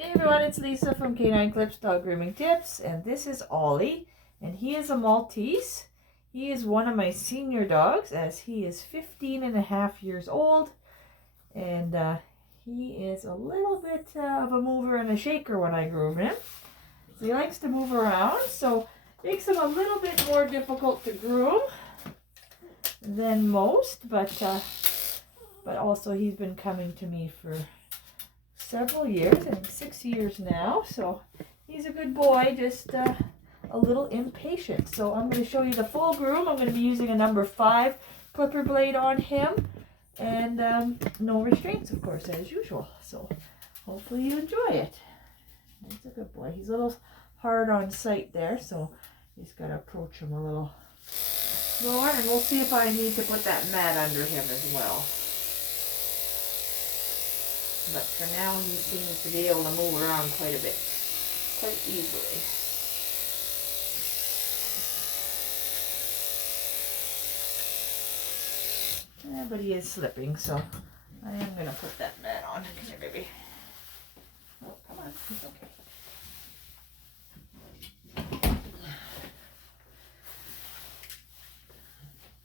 Hey everyone, it's Lisa from Canine Clips Dog Grooming Tips, and this is Ollie, and he is a Maltese. He is one of my senior dogs, as he is 15 and a half years old, and he is a little bit of a mover and a shaker when I groom him. So he likes to move around, so makes him a little bit more difficult to groom than most, but also he's been coming to me for several years, I think 6 years now, so he's a good boy, just a little impatient. So I'm going to show you the full groom. I'm going to be using a number 5 clipper blade on him, and no restraints, of course, as usual. So hopefully you enjoy it. He's a good boy. He's a little hard on sight there, so you just got to approach him a little slower, and we'll see if I need to put that mat under him as well. But for now, he seems to be able to move around quite a bit, quite easily. Yeah, but he is slipping, so I am going to put that mat on. Come here, baby. Oh, come on. It's okay.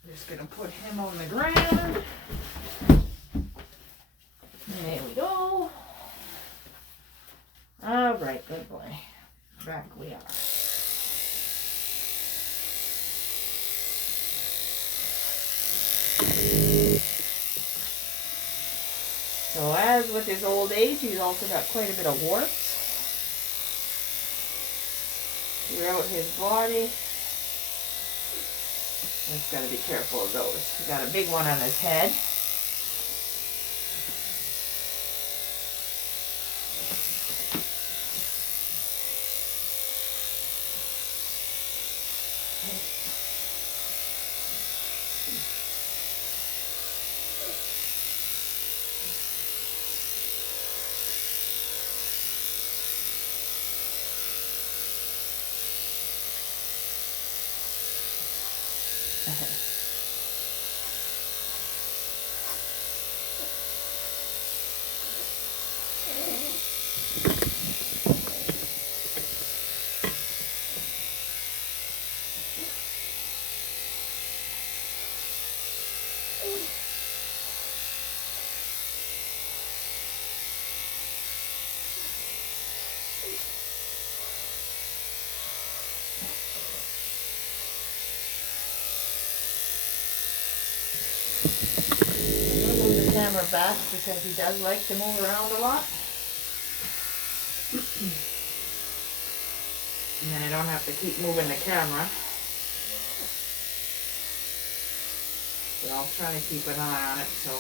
I'm just going to put him on the ground. There we go. All right, good boy. Back we are. So as with his old age, he's also got quite a bit of warts throughout his body. Just got to be careful of those. He's got a big one on his head. Camera back because he does like to move around a lot. And then I don't have to keep moving the camera. But I'll try to keep an eye on it, so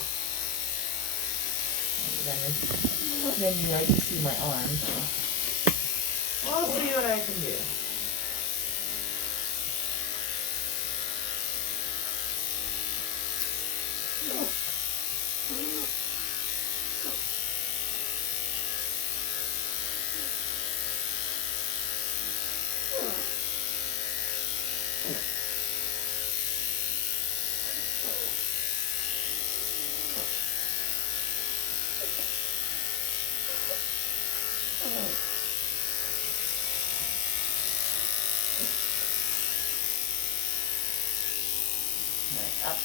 then you like to see my arms. So we'll see what I can do. Up.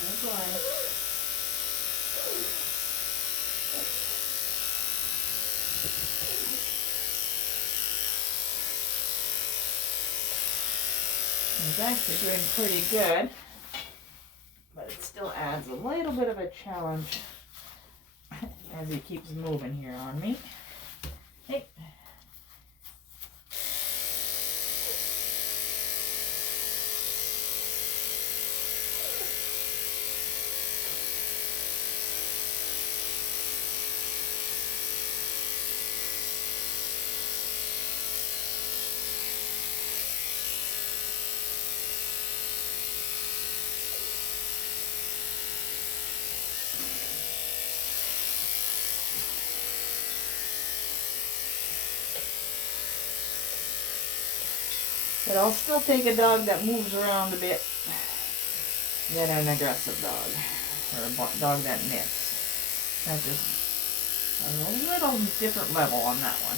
Good boy. He's actually doing pretty good, but it still adds a little bit of a challenge as he keeps moving here on me. Hey. But I'll still take a dog that moves around a bit than an aggressive dog. Or a dog that knits. That just a little different level on that one.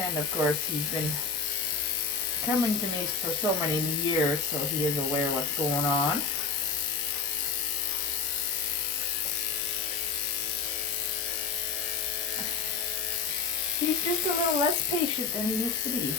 And of course he's been coming to me for so many years, so he is aware what's going on. He's just a little less patient than he used to be.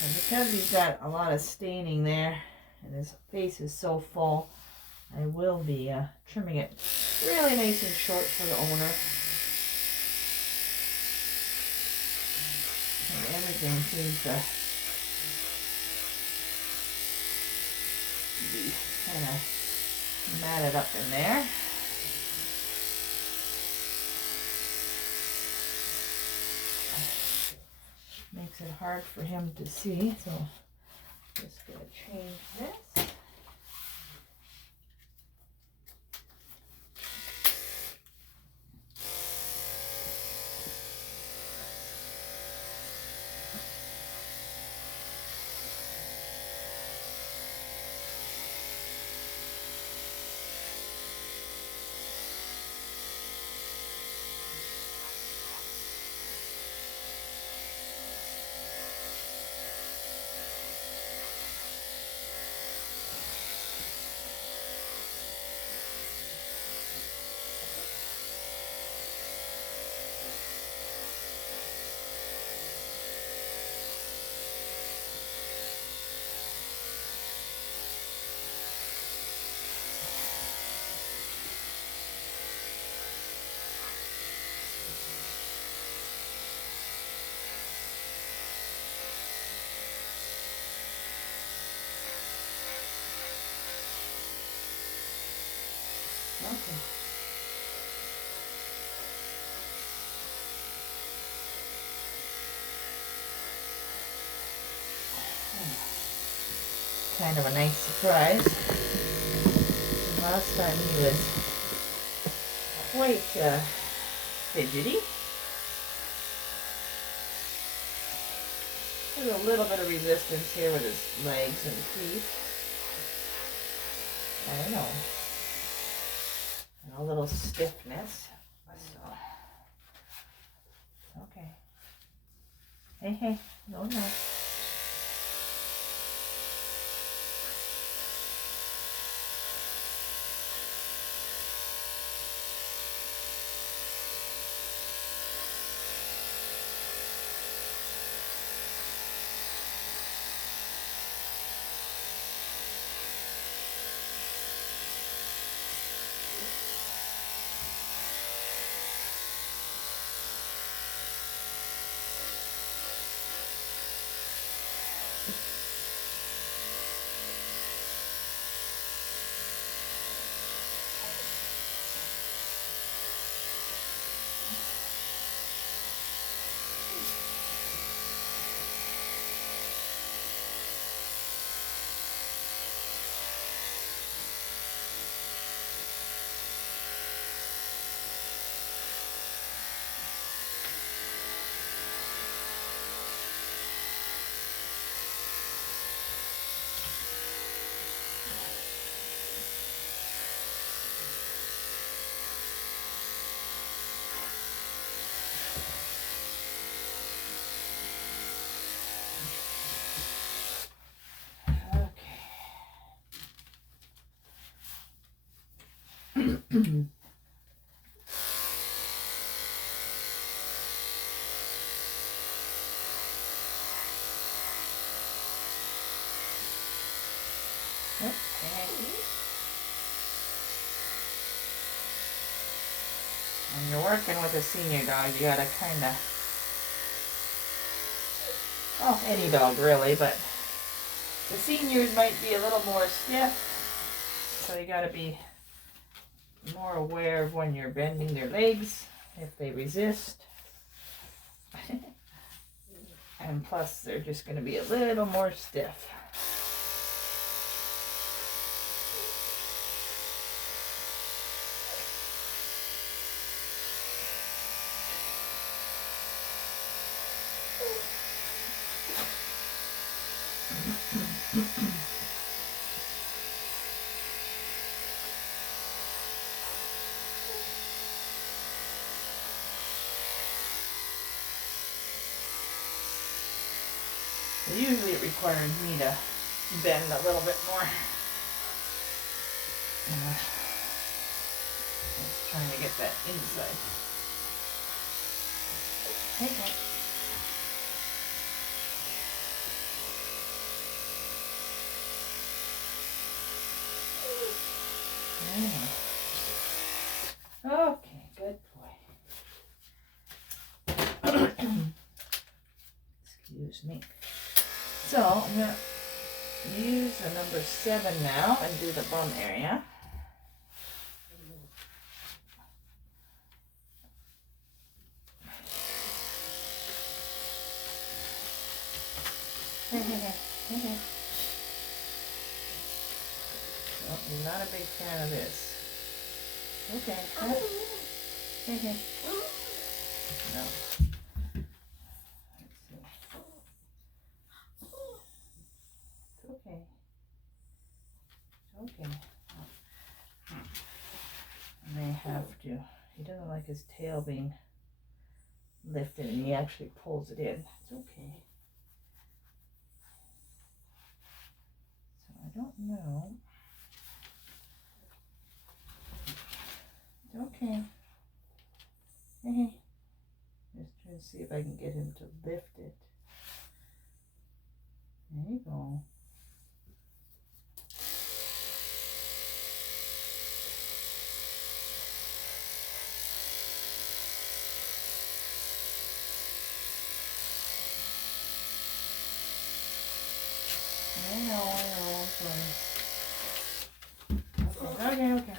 And because he's got a lot of staining there and his face is so full, I will be trimming it really nice and short for the owner. And everything seems to be kind of matted up in there. Makes it hard for him to see, so just gonna change this. Okay. Kind of a nice surprise. Last time he was quite fidgety. There's a little bit of resistance here with his legs and feet. I know. And a little stiffness. So, okay. Hey, no. When you're working with a senior dog, you gotta kind of, well, any dog really, but the seniors might be a little more stiff, so you gotta be more aware of when you're bending their legs, if they resist. And plus, they're just gonna be a little more stiff. Usually it requires me to bend a little bit more. Just trying to get that inside. Okay. Okay, good boy. Excuse me. So I'm going to use the number 7 now and do the bum area. Oh, I'm not a big fan of this. Okay. No. Let's see. It's okay. It's okay. I may have to. He doesn't like his tail being lifted, and he actually pulls it in. It's okay. So I don't know. It's okay. Just trying to see if I can get him to lift it. There you go. I know. Okay.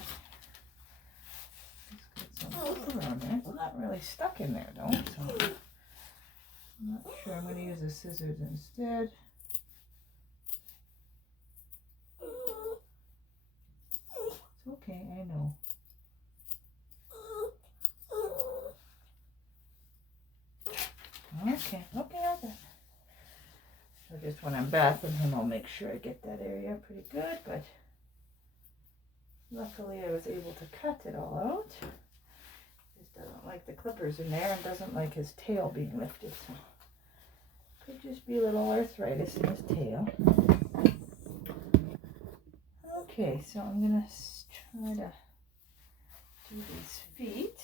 Let's get some pepper on there. It's not really stuck in there though, so I'm not sure. I'm going to use the scissors instead. It's okay, I know. Okay. So just when I'm bathing him, I'll make sure I get that area pretty good, but luckily I was able to cut it all out. Just doesn't like the clippers in there and doesn't like his tail being lifted, so could just be a little arthritis in his tail. Okay, so I'm gonna try to do these feet.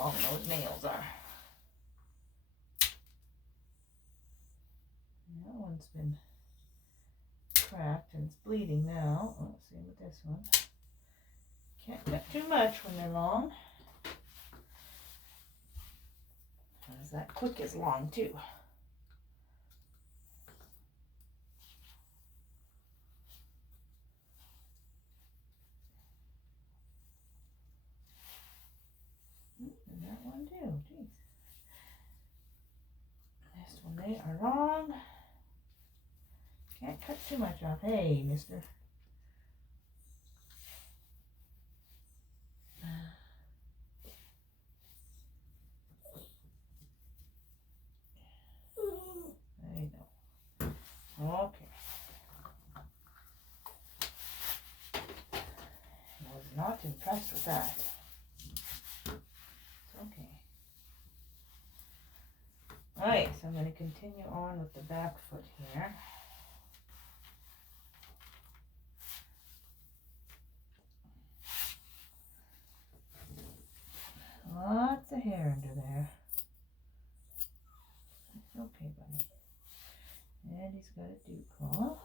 long those nails are. That one's been cracked and it's bleeding now. Oh, same with this one. Can't cut too much when they're long. Because that quick is long too. And that one too. Jeez. This one, they are long. Can't cut too much off. Hey, mister. I know. Okay. I was not impressed with that. It's okay. Alright, so I'm going to continue on with the back foot here. Lots of hair under there. It's okay, buddy. And he's got a dew claw.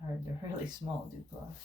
Hard, they're really small dew claws.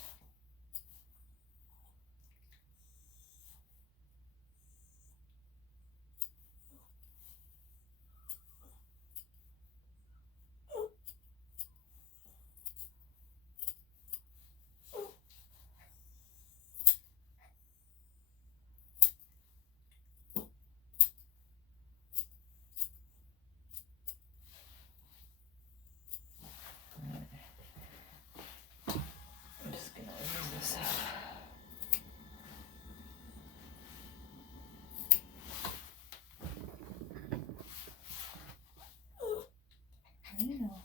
I'm just going to remove this out. I know.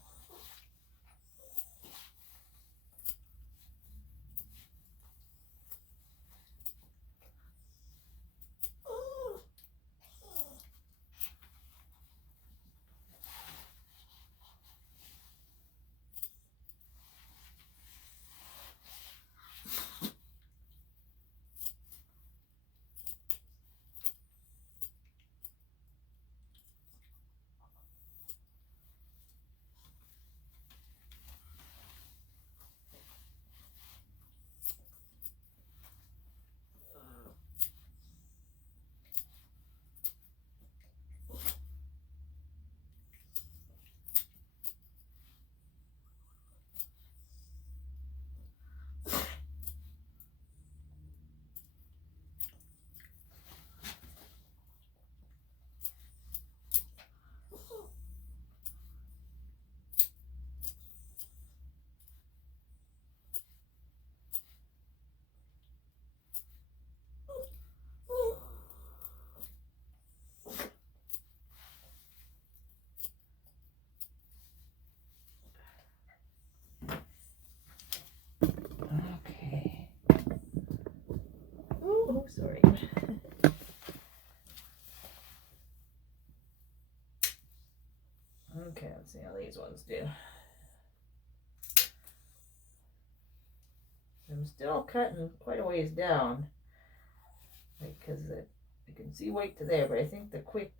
Okay. Oh, sorry. Okay, let's see how these ones do. I'm still cutting quite a ways down, because I can see white to there, but I think the quick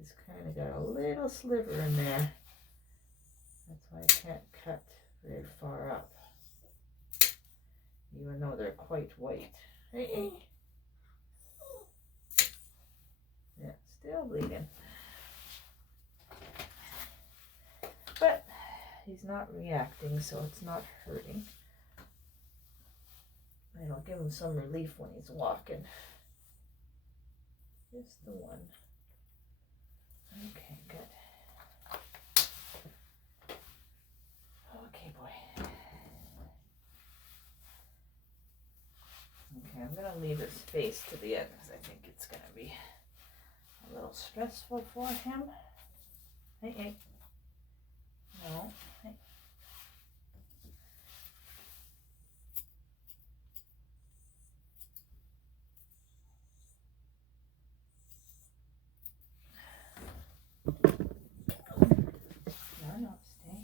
is kind of got a little sliver in there. That's why I can't cut very far up, even though they're quite white. Hey. Yeah, still bleeding. But he's not reacting, so it's not hurting. It'll give him some relief when he's walking. Just the one. Okay, good. Okay, boy. Okay, I'm going to leave his face to the end because I think it's going to be a little stressful for him. Hey. No. Hey. No, stay.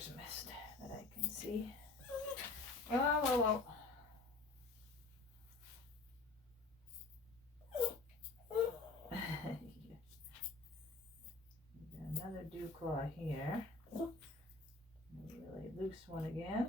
dogs missed that I can see. Whoa. Another dew claw here. A really loose one again.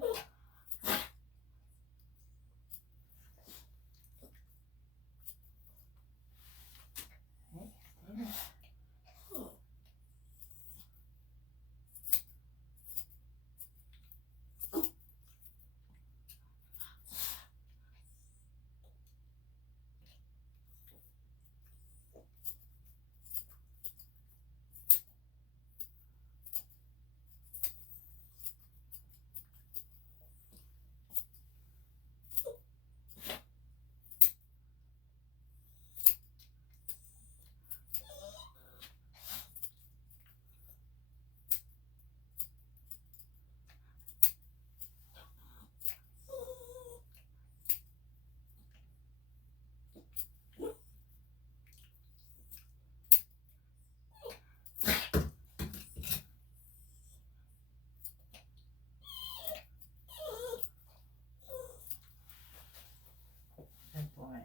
Good boy.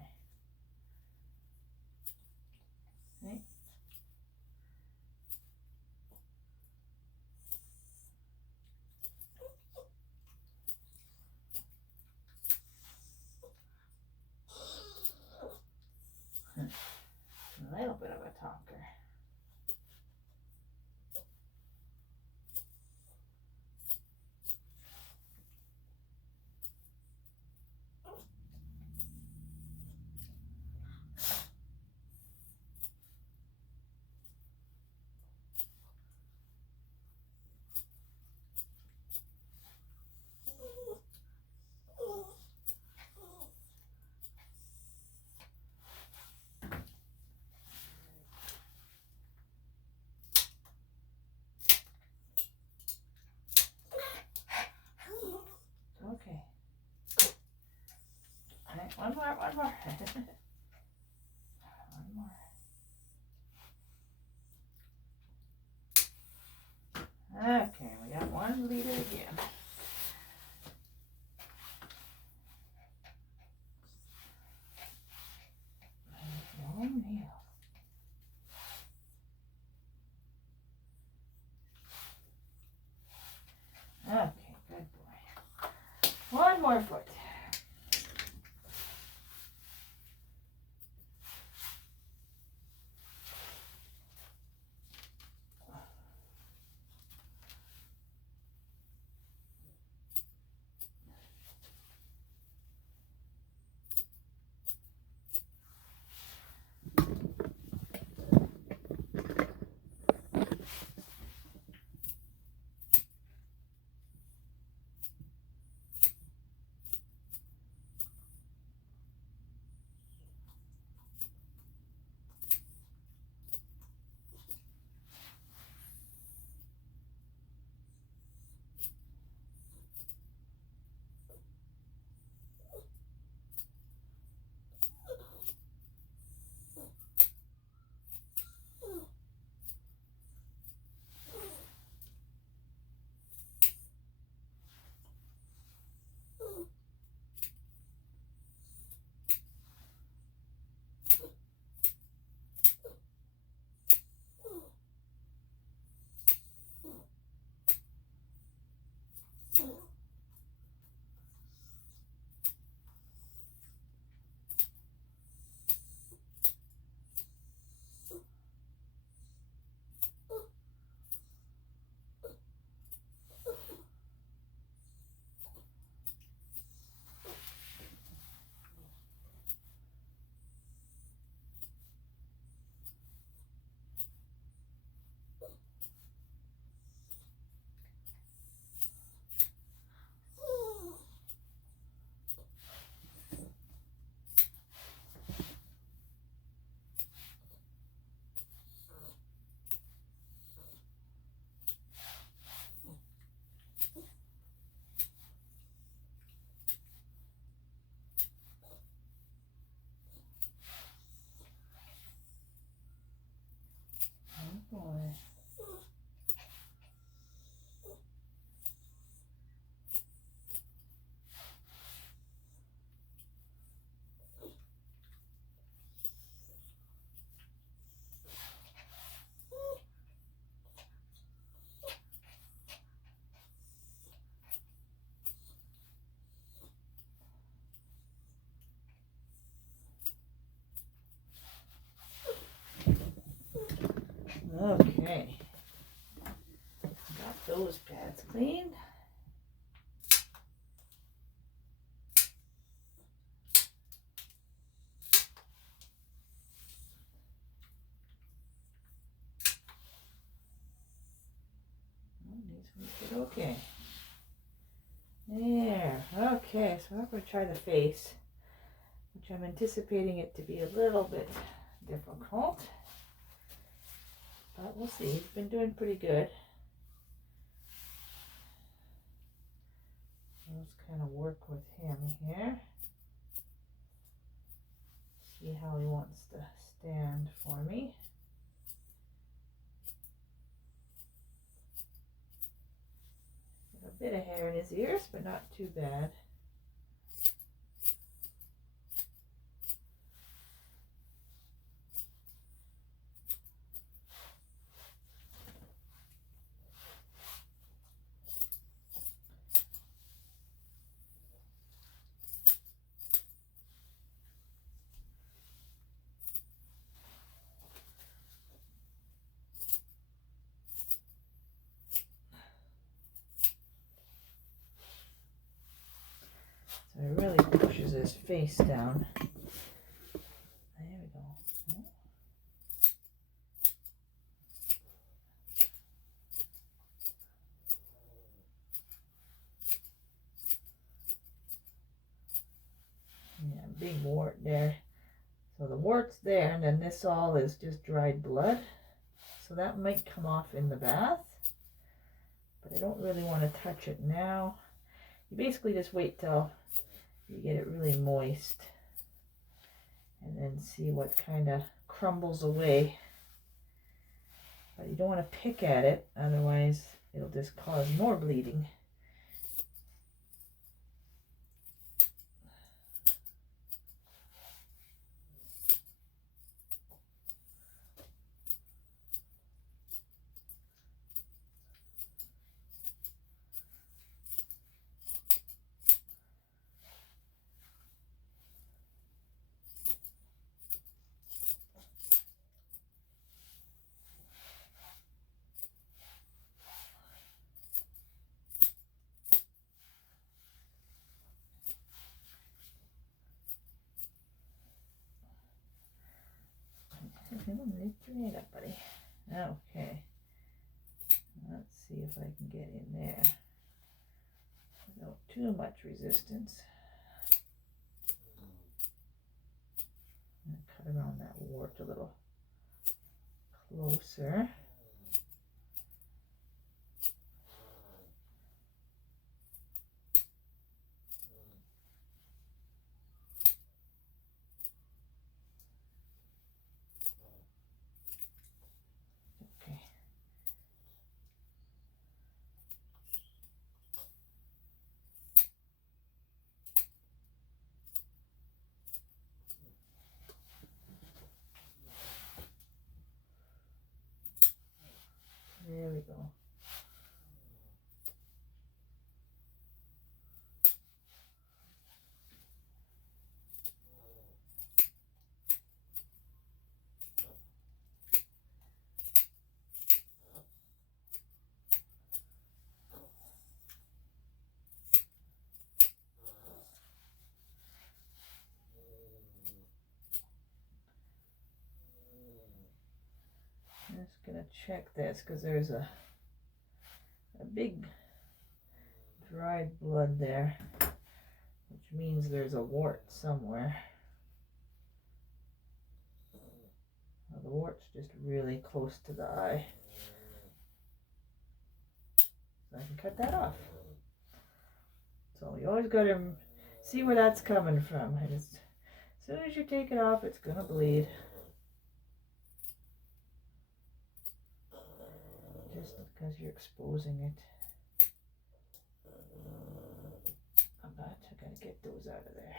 Okay. A little bit of a talker. Okay. All right, one more. One more. Okay, we got 1 liter again. Long nail. Okay, good boy. 1 more foot. those pads clean. Okay. There. Okay, so I'm going to try the face, which I'm anticipating it to be a little bit difficult. But we'll see. He's been doing pretty good. Let's kind of work with him here. See how he wants to stand for me. Got a bit of hair in his ears, but not too bad. So it really pushes his face down. There we go. Yeah, big wart there. So the wart's there, and then this all is just dried blood. So that might come off in the bath, but I don't really want to touch it now. You basically just wait till you get it really moist and then see what kind of crumbles away. But you don't want to pick at it, otherwise it'll just cause more bleeding. Lift your head up, buddy. Okay. Let's see if I can get in there without too much resistance. Cut around that wart a little closer. Okay. There we go. I'm just gonna check this because there's a big dried blood there, which means there's a wart somewhere. Well, the wart's just really close to the eye, so I can cut that off. So you always got to see where that's coming from, and as soon as you take it off, it's gonna bleed. Just because you're exposing it. But I gotta get those out of there.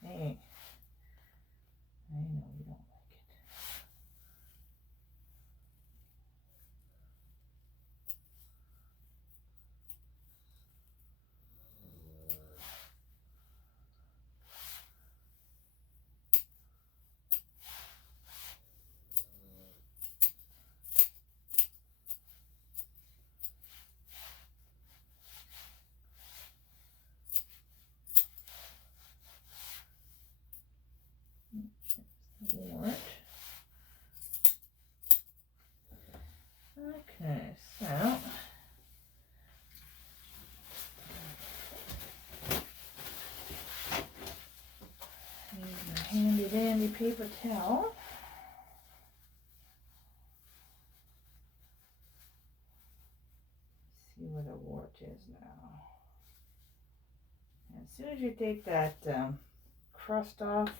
Hey, I know you don't like it. Okay, so use my handy dandy paper towel. See where the wart is now. And as soon as you take that crust off,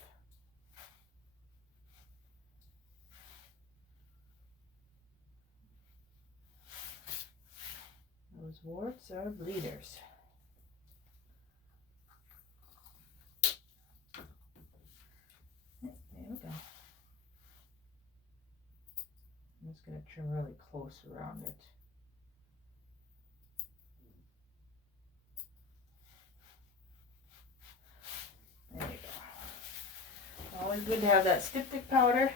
those warts are bleeders. There we go. I'm just going to trim really close around it. There you go. Always good to have that styptic powder,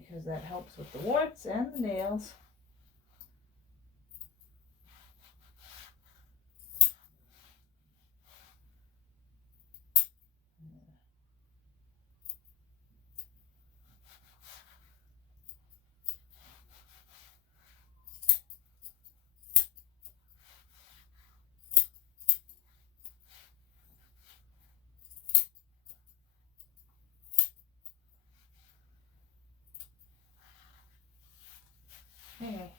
because that helps with the warts and the nails. Hey.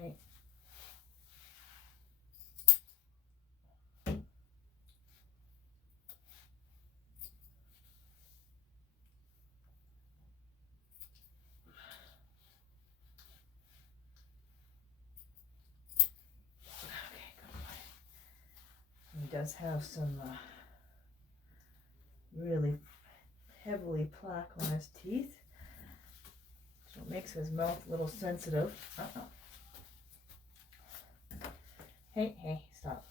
Right. He does have some really heavily plaque on his teeth, so it makes his mouth a little sensitive. Hey, hey, stop.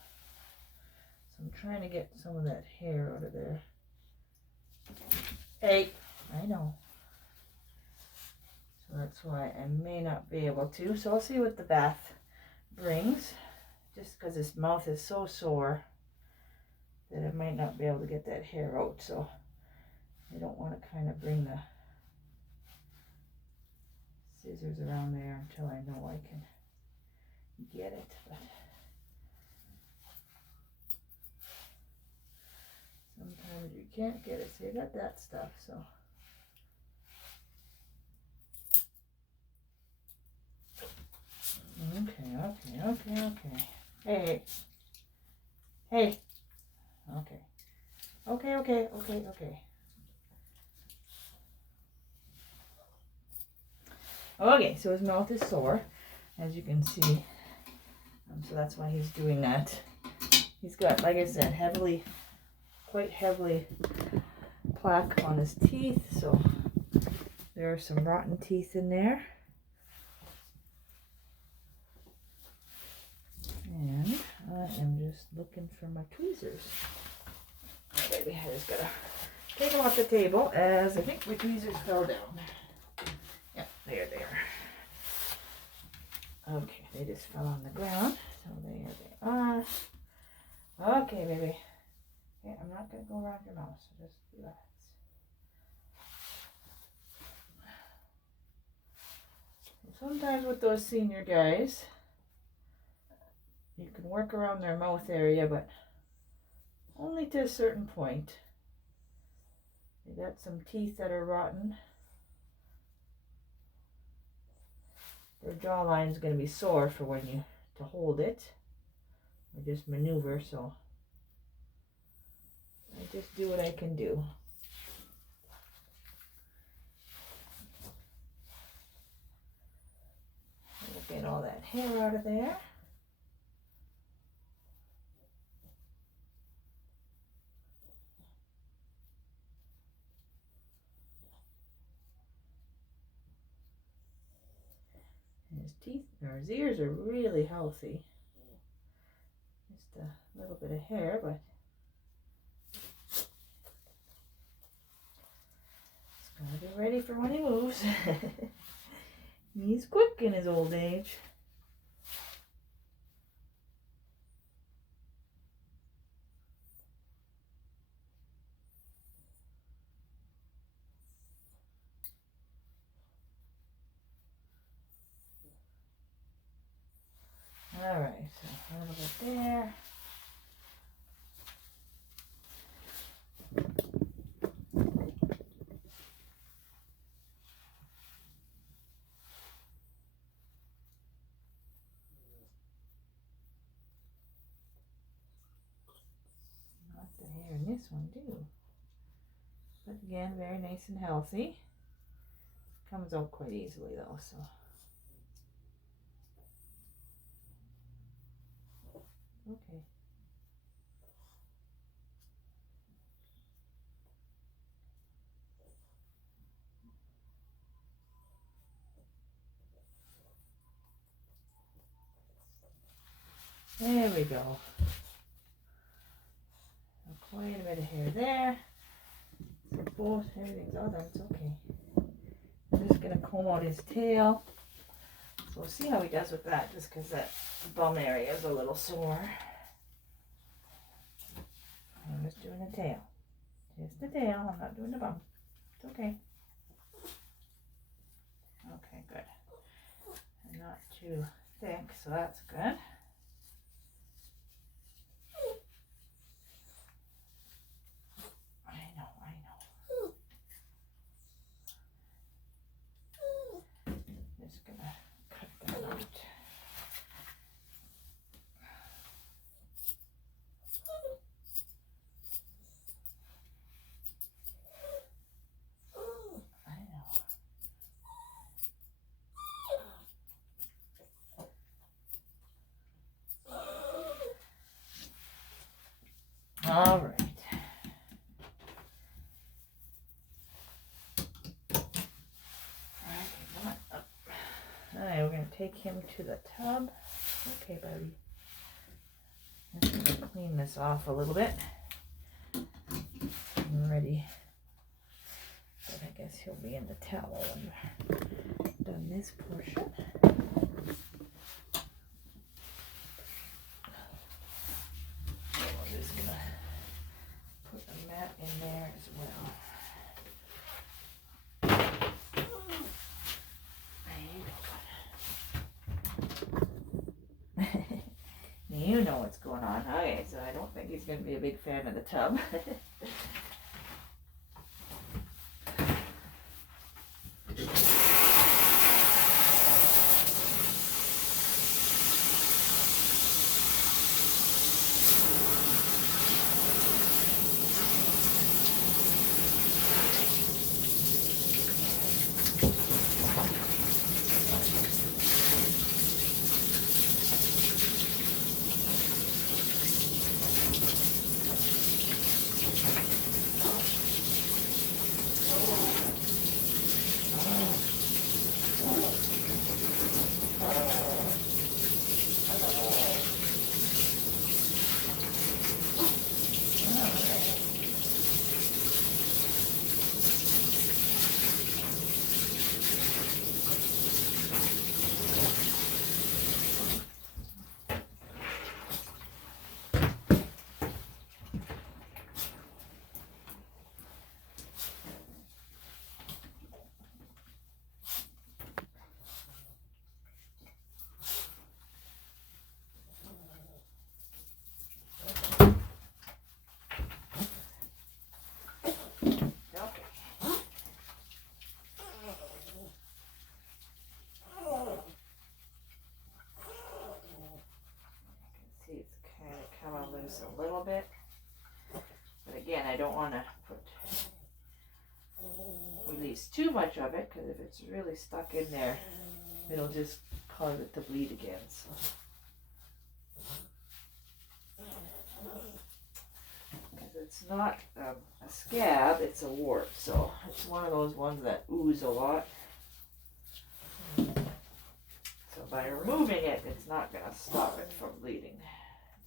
So I'm trying to get some of that hair out of there. Hey, I know. So that's why I may not be able to. So I'll see what the bath brings. Just because his mouth is so sore that I might not be able to get that hair out. So I don't want to kind of bring the scissors around there until I know I can get it. But sometimes you can't get it, so you got that stuff. So okay. Hey, hey. Okay. Okay, so his mouth is sore, as you can see. So that's why he's doing that. He's got, like I said, quite heavily plaque on his teeth, so there are some rotten teeth in there. And I am just looking for my tweezers. Oh, baby, I just gotta take them off the table, as I think my tweezers fell down. Yep, there they are. Okay, they just fell on the ground, so there they are. Okay, baby. Okay, I'm not gonna go around your mouth, so just relax. Sometimes with those senior guys, you can work around their mouth area, but only to a certain point. They got some teeth that are rotten. Their jawline is going to be sore for when you to hold it or just maneuver, so I just do what I can do. We'll get all that hair out of there. His teeth or his ears are really healthy. Just a little bit of hair, but it's gotta be ready for when he moves. He's quick in his old age. All right, so a little bit there. Not the hair in this one too. But again, very nice and healthy. Comes out quite easily though, so. Okay. There we go. Quite a bit of hair there. So both, everything's all done, it's okay. I'm just gonna comb out his tail. So we'll see how he does with that, just because that bum area is a little sore. I'm just doing the tail. Just the tail, I'm not doing the bum. It's okay. Okay, good. And not too thick, so that's good. I know. Just gonna cut that out. All right. Alright, we're going to take him to the tub. Okay, buddy. I'm just going to clean this off a little bit. I'm ready. But I guess he'll be in the towel when we're done this portion. I'm just going to put a mat in there as well. You know what's going on. Okay, so I don't think he's going to be a big fan of the tub. A little bit, but again, I don't want to release too much of it, because if it's really stuck in there, it'll just cause it to bleed again. So. Because it's not a scab, it's a wart, so it's one of those ones that ooze a lot. So by removing it, it's not going to stop it from bleeding.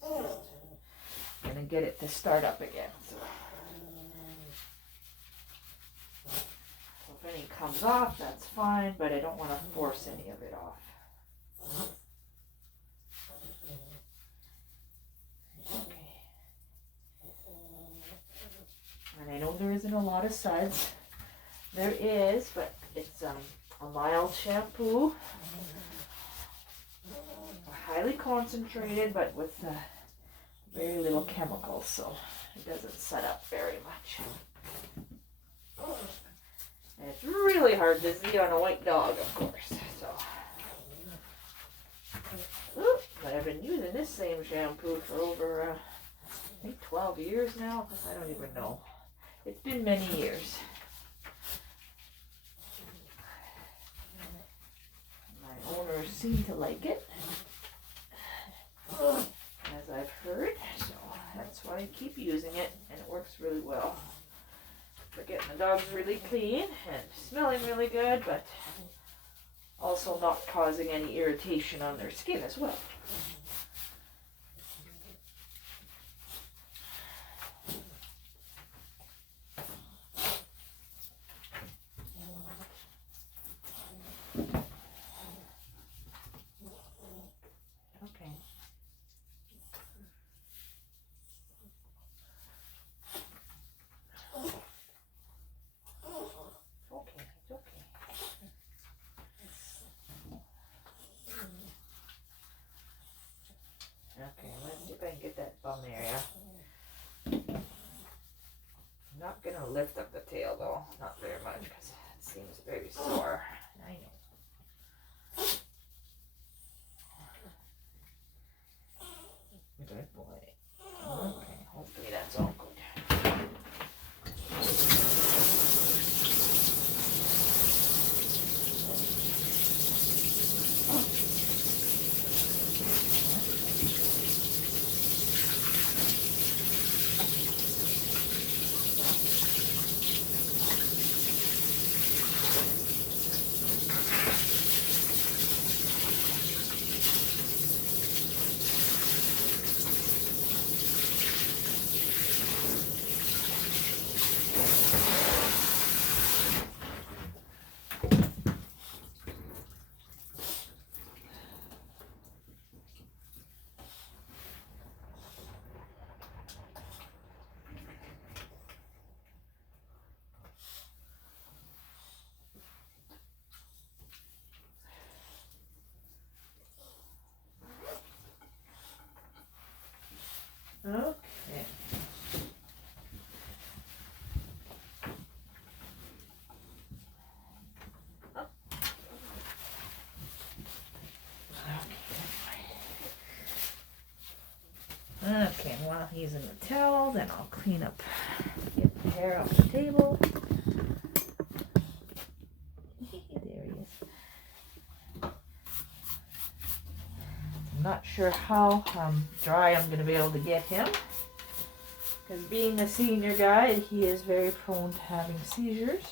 It's just going to get it to start up again. So if any comes off, that's fine, but I don't want to force any of it off. Okay. And I know there isn't a lot of suds. There is, but it's a mild shampoo. A highly concentrated, but with very little chemicals, so it doesn't set up very much. And it's really hard to see on a white dog, of course. So, but I've been using this same shampoo for over, I think 12 years now. I don't even know. It's been many years. My owners seem to like it, as I've heard. So that's why I keep using it, and it works really well. For getting the dogs really clean and smelling really good, but also not causing any irritation on their skin as well. Okay. Okay, let's see if I can get that bum area. I'm not going to lift up the tail though, not very much, because it seems very sore. I know. Good boy. Okay, hopefully that's all good. Okay. Okay, while he's in the towel, then I'll clean up, get the hair off the table. There he is. I'm not sure how dry I'm going to be able to get him, because being a senior guy, he is very prone to having seizures.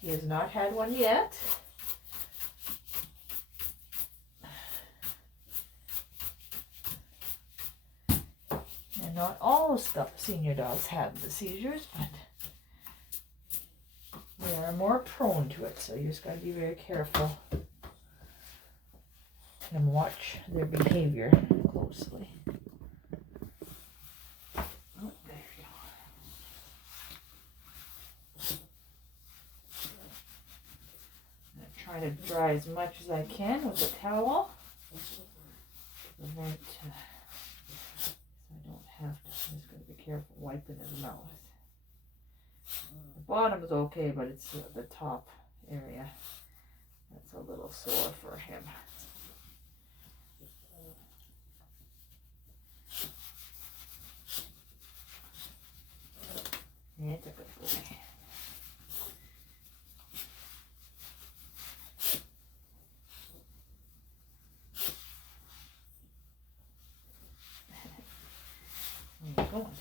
He has not had one yet. And not all senior dogs have the seizures, but they are more prone to it, so you just got to be very careful and watch their behavior closely. Oh, there you go. I'm going to try to dry as much as I can with a towel. Prevent, so I don't have to. I'm just going to be careful wiping his mouth. The bottom is okay, but it's the top area that's a little sore for him. Yeah, it's a good boy. Where are you going?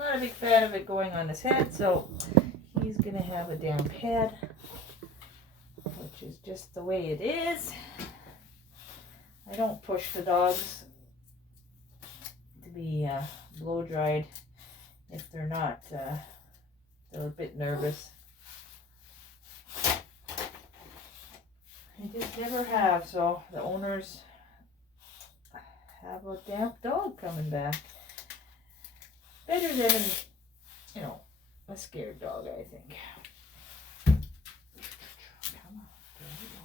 not a big fan of it going on his head, so he's going to have a damp head, which is just the way it is. I don't push the dogs to be blow dried if they're not, they're a bit nervous. I just never have, so the owners have a damp dog coming back. Better than, you know, a scared dog, I think. Come on, there we go.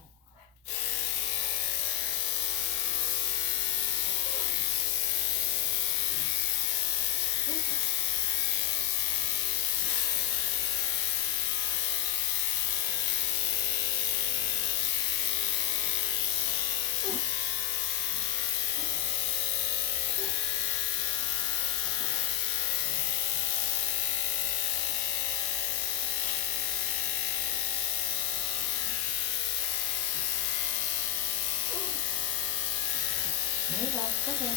There you go, okay.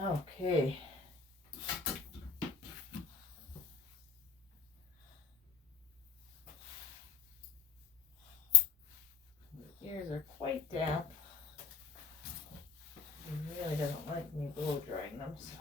Okay. The ears are quite damp. He really doesn't like me blow drying them, so.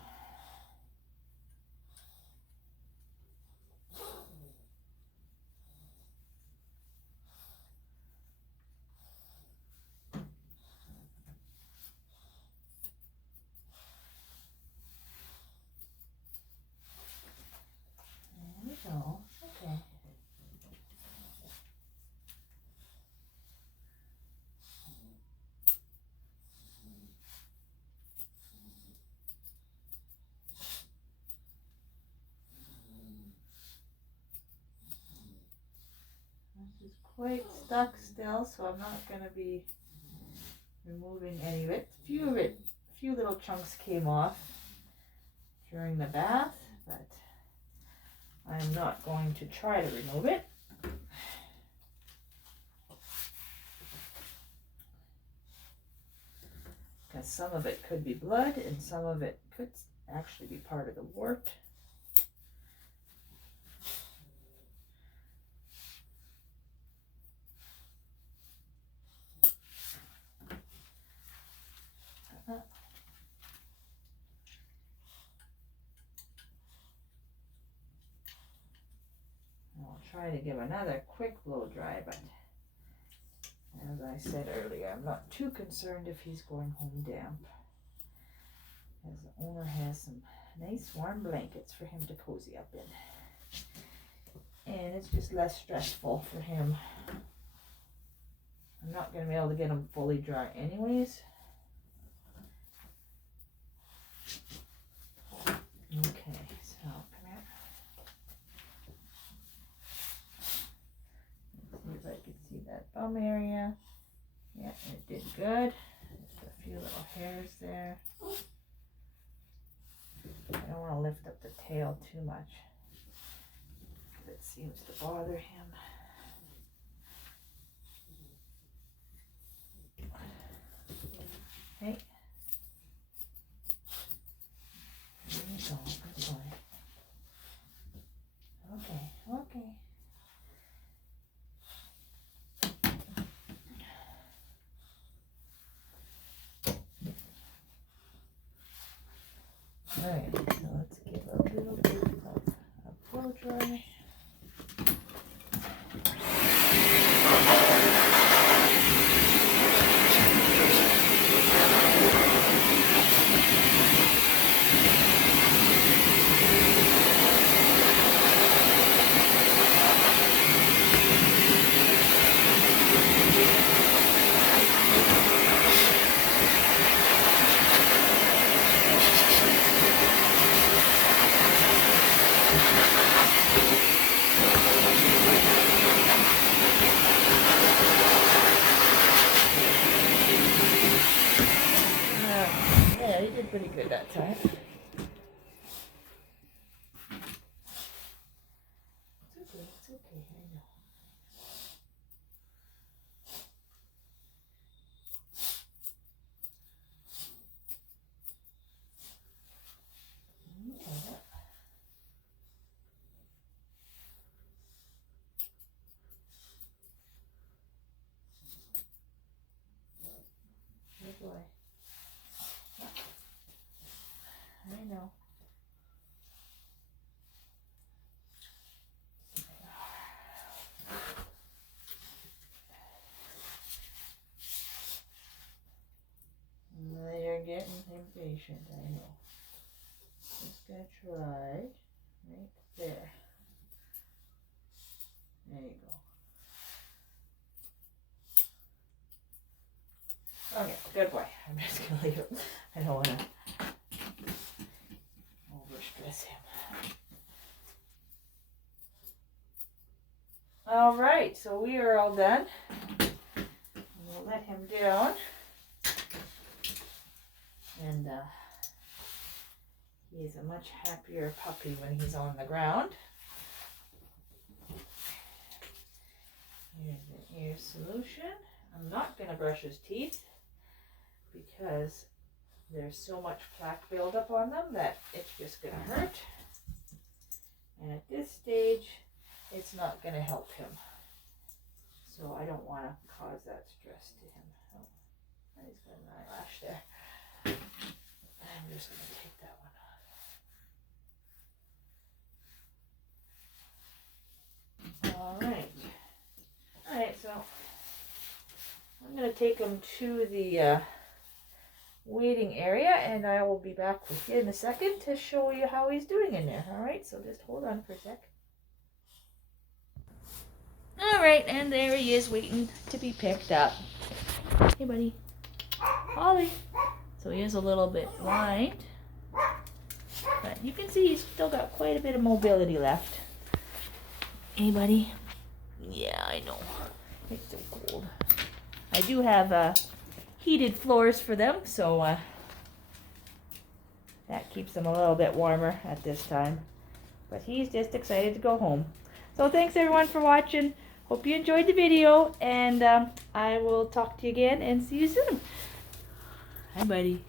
There we go. Okay. This is quite stuck still, so I'm not going to be removing any of it. A few little chunks came off during the bath, but I'm not going to try to remove it. Because some of it could be blood and some of it could actually be part of the wart. I'll try to give another quick blow dry, but as I said earlier, I'm not too concerned if he's going home damp, as the owner has some nice warm blankets for him to cozy up in, and it's just less stressful for him. I'm not going to be able to get him fully dry anyways. Okay, so come here. Let's see if I can see that bum area. Yeah, it did good. Just a few little hairs there. I don't want to lift up the tail too much. It seems to bother him. Okay. There you go. Good boy. Okay. Okay. Alright, so let's give a little bit of a blow dry. Yeah, he did pretty good that time. It's okay, I know. Good boy. I know. You're getting impatient, I know. Just gonna try right there. There you go. Okay, good boy. I'm just gonna leave it. I don't wanna overstress him. Alright, so we are all done. We'll let him down. And he is a much happier puppy when he's on the ground. Here's the ear solution. I'm not going to brush his teeth because there's so much plaque buildup on them that it's just going to hurt. And at this stage, it's not going to help him. So I don't want to cause that stress to him. Oh, he's got an eyelash there. I'm just going to take that one off. Alright, so I'm going to take him to the waiting area, and I will be back with you in a second to show you how he's doing in there. Alright, so just hold on for a sec. Alright, and there he is waiting to be picked up. Hey, buddy. Ollie. So he is a little bit blind, but you can see he's still got quite a bit of mobility left. Hey, buddy. Yeah, I know. It's so cold. I do have heated floors for them, so that keeps them a little bit warmer at this time. But he's just excited to go home. So thanks everyone for watching. Hope you enjoyed the video, and I will talk to you again and see you soon. Hi, buddy.